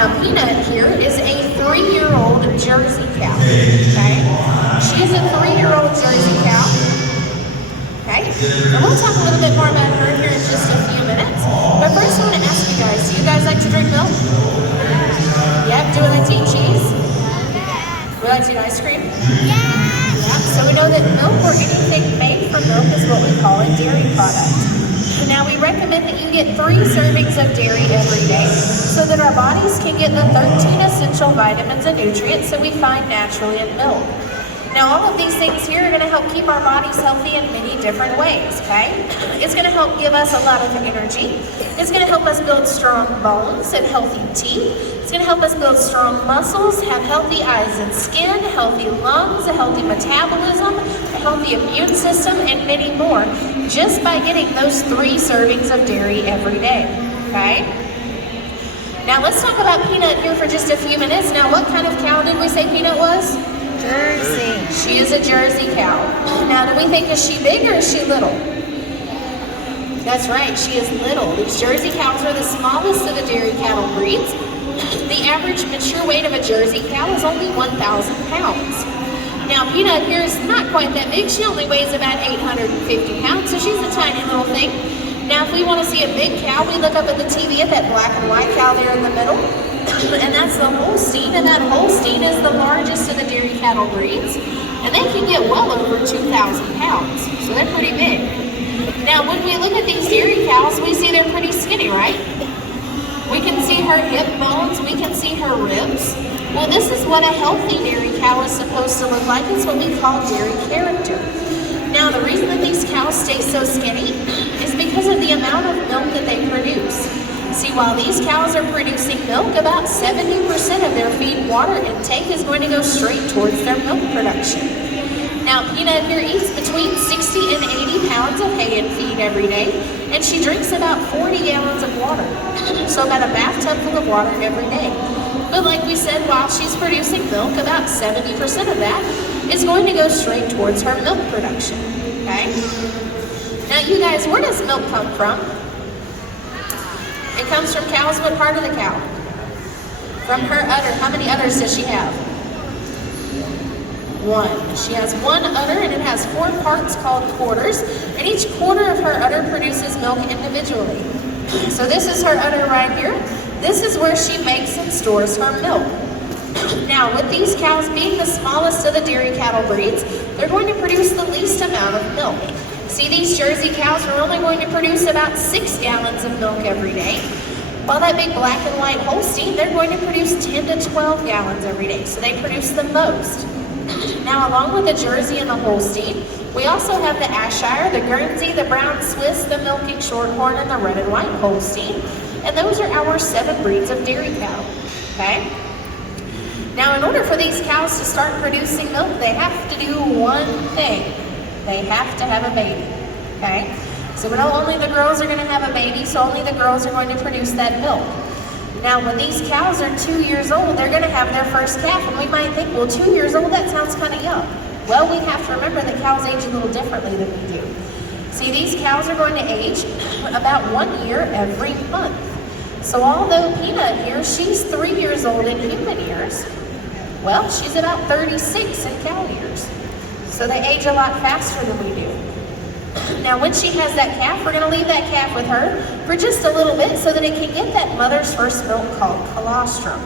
Now, Peanut here is a 3-year-old Jersey cow, okay? She is a 3-year-old Jersey cow, okay? And we'll talk a little bit more about her here in just a few minutes. But first I want to ask you guys, do you guys like to drink milk? Yep, do we like to eat cheese? We like to eat ice cream? Yep, so we know that milk or anything made from milk is what we call a dairy product. Now we recommend that you get 3 servings of dairy every day so that our bodies can get the 13 essential vitamins and nutrients that we find naturally in milk. Now all of these things here are going to help keep our bodies healthy in many different ways, okay? It's going to help give us a lot of energy. It's going to help us build strong bones and healthy teeth. It's going to help us build strong muscles, have healthy eyes and skin, healthy lungs, a healthy metabolism, a healthy immune system, and many more, just by getting those 3 servings of dairy every day, okay? Now let's talk about Peanut here for just a few minutes. Now what kind of cow did we say Peanut was? Jersey. She is a Jersey cow. Now, do we think, is she big or is she little? That's right, she is little. These Jersey cows are the smallest of the dairy cattle breeds. The average mature weight of a Jersey cow is only 1,000 pounds. Now, Peanut here is not quite that big. She only weighs about 850 pounds, so she's a tiny little thing. Now, if we want to see a big cow, we look up at the TV at that black and white cow there in the middle. And that's the Holstein, and that Holstein is the largest of the dairy cattle breeds, and they can get well over 2,000 pounds, so they're pretty big. Now, when we look at these dairy cows, we see they're pretty skinny, right? We can see her hip bones, we can see her ribs. Well, this is what a healthy dairy cow is supposed to look like. It's what we call dairy character. Now, the reason that these cows stay so skinny is because of the amount of milk that they produce. See, while these cows are producing milk, about 70% of their feed water intake is going to go straight towards their milk production. Now, Peanut here eats between 60 and 80 pounds of hay and feed every day, and she drinks about 40 gallons of water, so about a bathtub full of water every day. But like we said, while she's producing milk, about 70% of that is going to go straight towards her milk production, okay? Now, you guys, where does milk come from? It comes from cows. What part of the cow? From her udder. How many udders does she have? 1. She has 1 udder, and it has 4 parts called quarters, and each quarter of her udder produces milk individually. So this is her udder right here. This is where she makes and stores her milk. Now, with these cows being the smallest of the dairy cattle breeds, they're going to produce the least amount of milk. See, these Jersey cows are only going to produce about 6 gallons of milk every day, while that big black and white Holstein, they're going to produce 10 to 12 gallons every day, so they produce the most. Now, along with the Jersey and the Holstein, we also have the Ayrshire, the Guernsey, the Brown Swiss, the Milking Shorthorn, and the Red and White Holstein, and those are our 7 breeds of dairy cow, okay? Now, in order for these cows to start producing milk, they have to do one thing. They have to have a baby, okay? So we know only the girls are going to have a baby, so only the girls are going to produce that milk. Now, when these cows are 2 years old, they're going to have their first calf, and we might think, well, 2 years old, that sounds kind of young. Well, we have to remember that cows age a little differently than we do. See, these cows are going to age about 1 year every month. So although Peanut here, she's 3 years old in human years, well, she's about 36 in cow years. So they age a lot faster than we do. Now, when she has that calf, we're going to leave that calf with her for just a little bit so that it can get that mother's first milk called colostrum.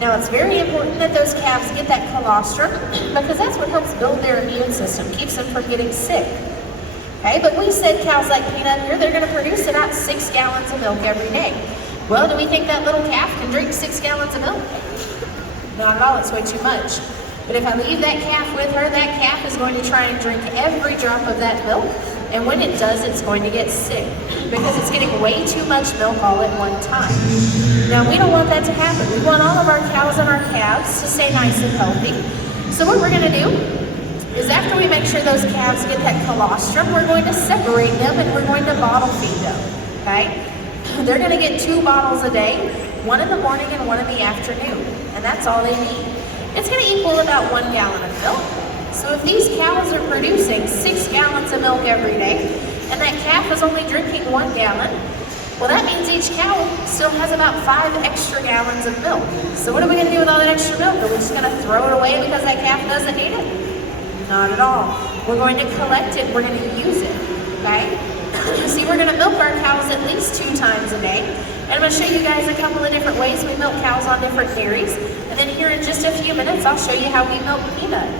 Now, it's very important that those calves get that colostrum because that's what helps build their immune system, keeps them from getting sick. Okay, but we said cows like Peanut here, they're going to produce about 6 gallons of milk every day. Well, do we think that little calf can drink 6 gallons of milk? Not at all, it's way too much. But if I leave that calf with her, that calf is going to try and drink every drop of that milk, and when it does, it's going to get sick because it's getting way too much milk all at one time. Now, we don't want that to happen. We want all of our cows and our calves to stay nice and healthy. So what we're going to do is after we make sure those calves get that colostrum, we're going to separate them and we're going to bottle feed them, okay? They're going to get 2 bottles a day, 1 in the morning and 1 in the afternoon, and that's all they need. It's going to equal about 1 gallon of milk. So if these cows are producing 6 gallons of milk every day, and that calf is only drinking 1 gallon, Well, that means each cow still has about 5 extra gallons of milk. So what are we going to do with all that extra milk? Are we just going to throw it away because that calf doesn't need it? Not at all. We're going to collect it. We're going to use it. Okay? See, we're going to milk our cows at least 2 times a day. And I'm going to show you guys a couple of different ways we milk cows on different dairies. And then here in just a few minutes, I'll show you how we milk Peanut.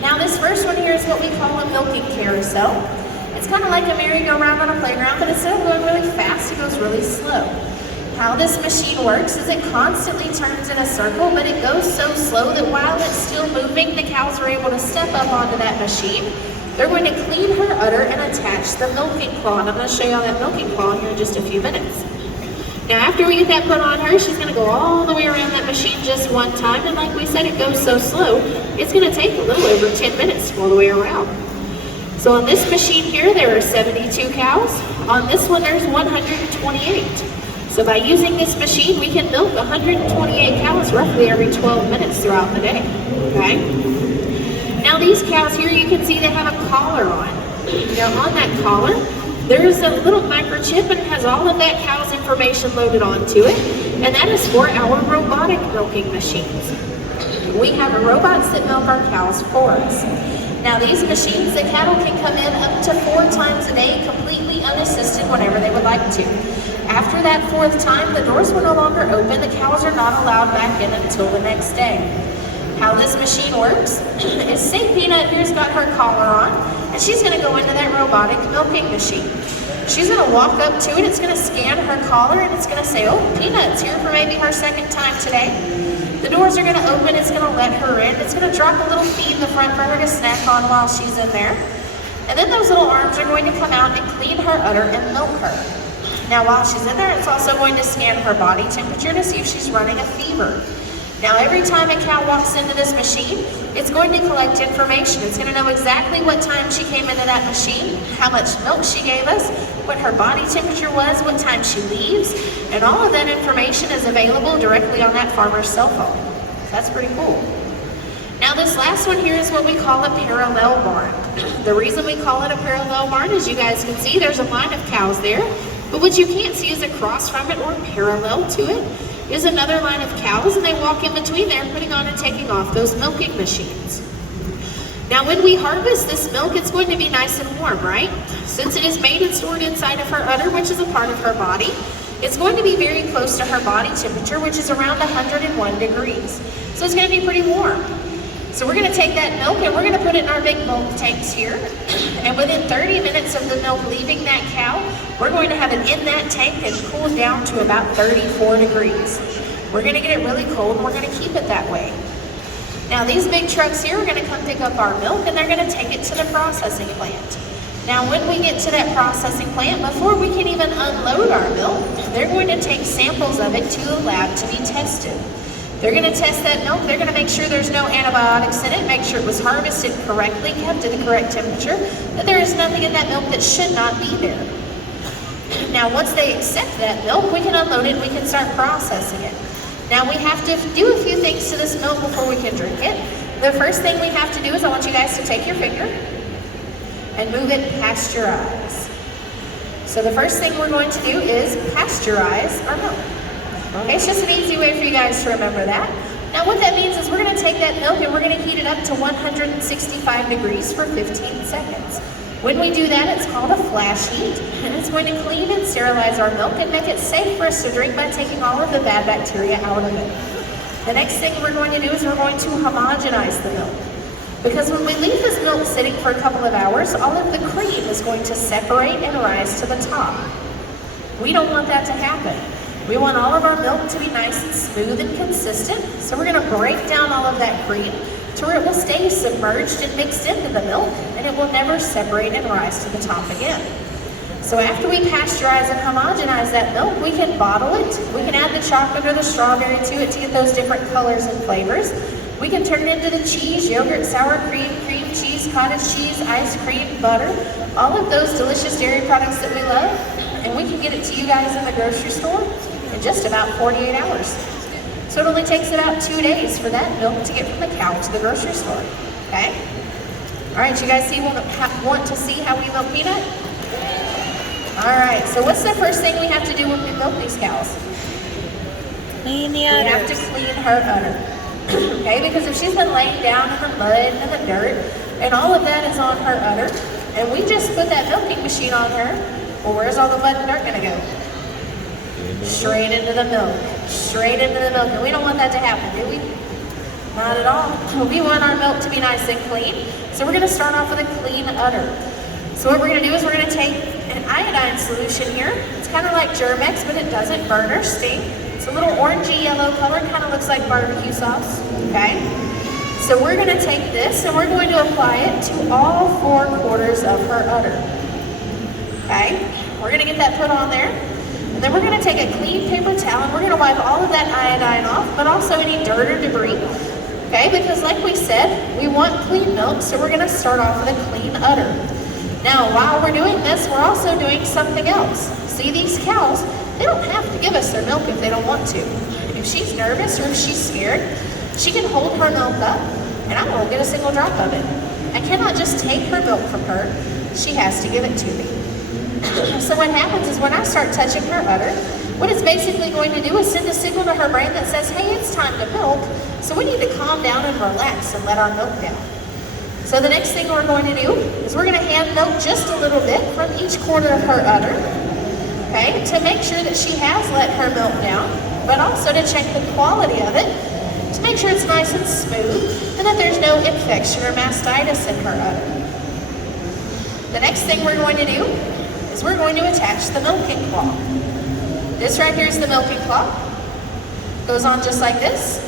Now this first one here is what we call a milking carousel. It's kind of like a merry-go-round on a playground, but instead of going really fast, it goes really slow. How this machine works is it constantly turns in a circle, but it goes so slow that while it's still moving, the cows are able to step up onto that machine. They're going to clean her udder and attach the milking claw. And I'm going to show you all that milking claw here in just a few minutes. Now after we get that put on her, she's going to go all the way around that machine just one time. And like we said, it goes so slow, it's going to take a little over 10 minutes to go all the way around. So on this machine here, there are 72 cows. On this one, there's 128. So by using this machine, we can milk 128 cows roughly every 12 minutes throughout the day. Okay? Now these cows here, you can see they have a collar on. Now on that collar, there's a little microchip and it has all of that cow's information loaded onto it. And that is for our robotic milking machines. We have robots that milk our cows for us. Now these machines, the cattle can come in up to 4 times a day completely unassisted whenever they would like to. After that 4th time, the doors will no longer open. The cows are not allowed back in until the next day. How this machine works is say Peanut here's got her collar on, and she's going to go into that robotic milking machine. She's going to walk up to it, it's going to scan her collar, and it's going to say, oh, Peanut's here for maybe her 2nd time today. The doors are going to open, it's going to let her in, it's going to drop a little feed in the front for her to snack on while she's in there. And then those little arms are going to come out and clean her udder and milk her. Now while she's in there, it's also going to scan her body temperature to see if she's running a fever. Now every time a cow walks into this machine, it's going to collect information. It's going to know exactly what time she came into that machine, how much milk she gave us, what her body temperature was, what time she leaves, and all of that information is available directly on that farmer's cell phone. That's pretty cool. Now this last one here is what we call a parallel barn. The reason we call it a parallel barn is you guys can see there's a line of cows there, but what you can't see is across from it or parallel to it is another line of cows, and they walk in between there putting on and taking off those milking machines. Now when we harvest this milk, it's going to be nice and warm, right? Since it is made and stored inside of her udder, which is a part of her body, it's going to be very close to her body temperature, which is around 101 degrees. So it's going to be pretty warm. So we're going to take that milk and we're going to put it in our big milk tanks here. And within 30 minutes of the milk leaving that cow, we're going to have it in that tank and cool down to about 34 degrees. We're going to get it really cold and we're going to keep it that way. Now these big trucks here are going to come pick up our milk and they're going to take it to the processing plant. Now when we get to that processing plant, before we can even unload our milk, they're going to take samples of it to the lab to be tested. They're going to test that milk, they're going to make sure there's no antibiotics in it, make sure it was harvested correctly, kept at the correct temperature, that there is nothing in that milk that should not be there. Now once they accept that milk, we can unload it and we can start processing it. Now we have to do a few things to this milk before we can drink it. The first thing we have to do is I want you guys to take your finger and move it past your eyes. So the first thing we're going to do is pasteurize our milk. Okay, it's just an easy way for you guys to remember that. Now what that means is we're going to take that milk and we're going to heat it up to 165 degrees for 15 seconds. When we do that, it's called a flash heat, and it's going to clean and sterilize our milk and make it safe for us to drink by taking all of the bad bacteria out of it. The next thing we're going to do is we're going to homogenize the milk. Because when we leave this milk sitting for a couple of hours, all of the cream is going to separate and rise to the top. We don't want that to happen. We want all of our milk to be nice and smooth and consistent, so we're going to break down all of that cream to where it will stay submerged and mixed into the milk, and it will never separate and rise to the top again. So after we pasteurize and homogenize that milk, we can bottle it, we can add the chocolate or the strawberry to it to get those different colors and flavors. We can turn it into the cheese, yogurt, sour cream, cream cheese, cottage cheese, ice cream, butter, all of those delicious dairy products that we love, and we can get it to you guys in the grocery store in just about 48 hours. So it only takes about 2 days for that milk to get from the cow to the grocery store, okay? All right, you guys want to see how we milk Peanut? All All right, so what's the first thing we have to do when we milk these cows? Clean the We udder. have to clean her udder. Okay, because if she's been laying down in the mud and the dirt, and all of that is on her udder, and we just put that milking machine on her, well, where's all the mud and dirt gonna go? Straight into the milk. Straight into the milk. And we don't want that to happen, do we? Not at all. We want our milk to be nice and clean. So we're gonna start off with a clean udder. So what we're gonna do is we're gonna take an iodine solution here. It's kind of like Germ-X, but it doesn't burn or sting. It's a little orangey yellow color, kind of looks like barbecue sauce, okay? So we're gonna take this and we're going to apply it to all 4 quarters of her udder, okay? We're gonna get that put on there. And then we're gonna take a clean paper towel and we're gonna wipe all of that iodine off, but also any dirt or debris, okay? Because like we said, we want clean milk, so we're gonna start off with a clean udder. Now, while we're doing this, we're also doing something else. See, these cows, they don't have to give us their milk if they don't want to. If she's nervous or if she's scared, she can hold her milk up and I won't get a single drop of it. I cannot just take her milk from her. She has to give it to me. So what happens is when I start touching her udder, what it's basically going to do is send a signal to her brain that says, hey, it's time to milk, so we need to calm down and relax and let our milk down. So the next thing we're going to do is we're going to hand milk just a little bit from each corner of her udder, okay, to make sure that she has let her milk down, but also to check the quality of it, to make sure it's nice and smooth, and that there's no infection or mastitis in her udder. The next thing we're going to do is we're going to attach the milking cloth. This right here is the milking cloth. Goes on just like this.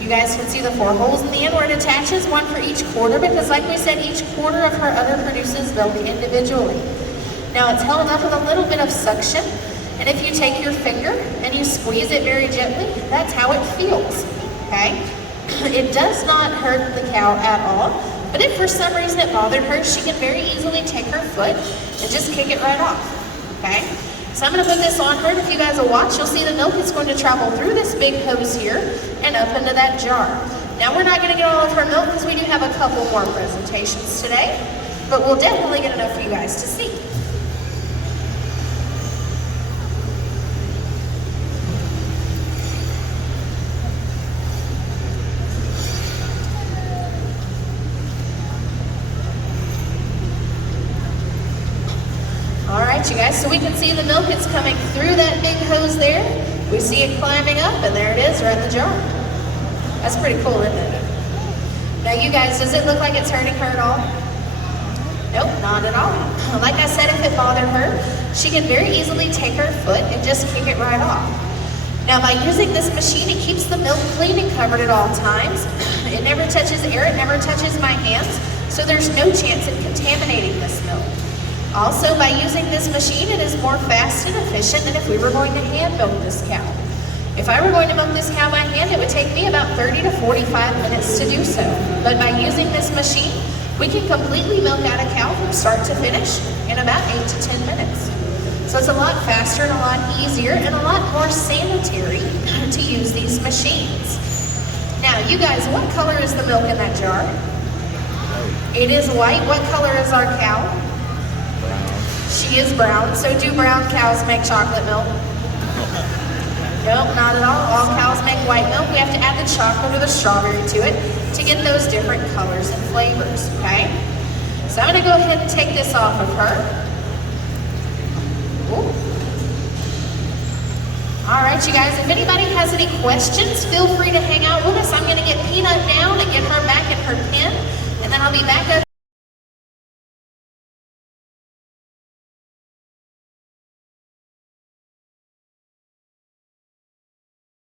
You guys can see the 4 holes in the end where it attaches, 1 for each quarter, because like we said, each quarter of her udder produces milk individually. Now it's held up with a little bit of suction, and if you take your finger and you squeeze it very gently, that's how it feels, okay? It does not hurt the cow at all, but if for some reason it bothered her, she can very easily take her foot and just kick it right off, okay? So I'm going to put this on her, and if you guys will watch, you'll see the milk is going to travel through this big hose here and up into that jar. Now we're not going to get all of her milk because we do have a couple more presentations today, but we'll definitely get enough for you guys to see. You guys, so we can see the milk is coming through that big hose there. We see it climbing up, and there it is right in the jar. That's pretty cool, isn't it? Now you guys, does it look like it's hurting her at all? Nope, not at all. Like I said, if it bothered her, she can very easily take her foot and just kick it right off. Now by using this machine, it keeps the milk clean and covered at all times. It never touches air, it never touches my hands, so there's no chance of contaminating this milk. Also, by using this machine, it is more fast and efficient than if we were going to hand milk this cow. If I were going to milk this cow by hand, it would take me about 30 to 45 minutes to do so. But by using this machine, we can completely milk out a cow from start to finish in about 8 to 10 minutes. So it's a lot faster and a lot easier and a lot more sanitary to use these machines. Now, you guys, what color is the milk in that jar? It is white. What color is our cow? She is brown. So do brown cows make chocolate milk? Nope, not at all. All cows make white milk. We have to add the chocolate or the strawberry to it to get those different colors and flavors, okay? So I'm going to go ahead and take this off of her. Ooh. All right, you guys, if anybody has any questions, feel free to hang out with us. I'm going to get Peanut down and get her back in her pen.